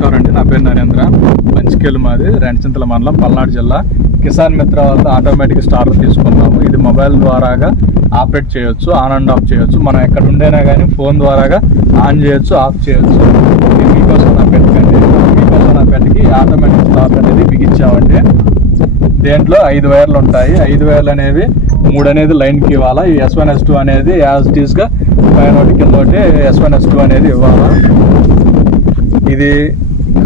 నమస్కారం అండి. నా పేరు నరేంద్ర. పంచికేలు మాది, రెండచింతల మండలం, పల్నాడు జిల్లా. కిసాన్ మిత్ర వల్ల ఆటోమేటిక్ స్టార్టర్ తీసుకున్నాము. ఇది మొబైల్ ద్వారాగా ఆపరేట్ చేయొచ్చు, ఆన్ అండ్ ఆఫ్ చేయొచ్చు. మనం ఎక్కడ ఉండైనా కానీ ఫోన్ ద్వారాగా ఆన్ చేయొచ్చు, ఆఫ్ చేయొచ్చు. ఇది మీకోసం నా పెట్టకండి. మీకోసం నా పెట్టకి ఆటోమేటిక్ స్టార్టర్ అనేది బిగించామండి. దేంట్లో 5 వైర్లు ఉంటాయి. 5 వైర్లు అనేవి 3 అనేది లైన్కి ఇవ్వాలా. ఈ S1 S2 అనేది యాజ్ ఇట్ ఈస్గా పైన ఒకటి కింద ఒకటి S1 S2 అనేది ఇవ్వాలా. ఇది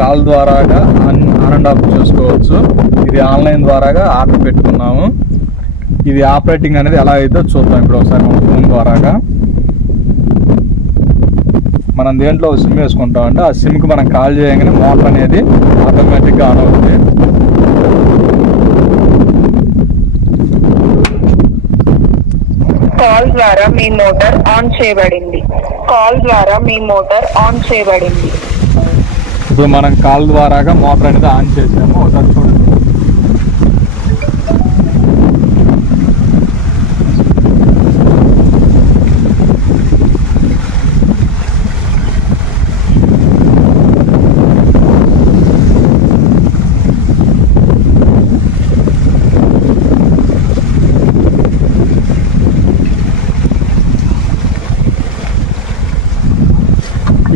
కాల్ ద్వారాగా ఆన్ అండ్ ఆఫ్ చేసుకోవచ్చు. ఇది ఆన్లైన్ ద్వారాగా ఆర్డర్ పెట్టుకున్నాము. ఇది ఆపరేటింగ్ అనేది ఎలా అయితే చూద్దాం ఇప్పుడు ఒకసారి మన ఫోన్ ద్వారాగా. మనం దేంట్లో సిమ్ వేసుకుంటామంటే ఆ సిమ్కి మనం కాల్ చేయగానే మోటార్ అనేది ఆటోమేటిక్గా ఆన్ అవుతుంది. కాల్ ద్వారా మీ మోటార్ ఆన్ చేయబడింది. కాల్ ద్వారా మీ మోటార్ ఆన్ చేయబడింది. ఇప్పుడు మనం కాల్ ద్వారాగా మోటార్ అనేది ఆన్ చేసాము. ఒకసారి చూడండి.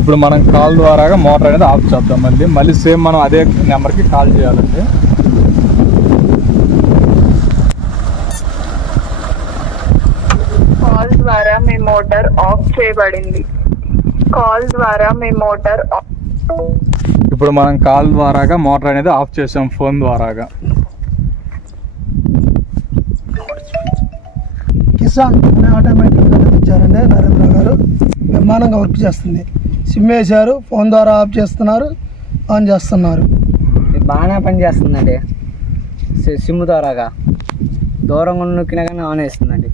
ఇప్పుడు మనం కాల్ ద్వారాగా మోటార్ అనేది ఆఫ్ చేద్దాం. మళ్ళీ సేమ్ మనం అదే నెంబర్కి కాల్ చేయాలండి. కాల్ ద్వారా మీ మోటార్ ఆఫ్ చేయబడింది. కాల్ ద్వారా మీ మోటార్ ఇప్పుడు మనం కాల్ ద్వారాగా మోటార్ అనేది ఆఫ్ చేసాం ఫోన్ ద్వారాగా. కిసాన్ అనే ఆటోమేటిక్ ఇచ్చారండి నరేంద్ర గారు. బ్రహ్మాండంగా వర్క్ చేస్తుంది. సిమ్ వేశారు, ఫోన్ ద్వారా ఆఫ్ చేస్తున్నారు, ఆన్ చేస్తున్నారు. బాగానే పని చేస్తుందండి. సిమ్ ద్వారాగా దూరంగా నొక్కినా కానీ ఆన్ వేస్తుందండి.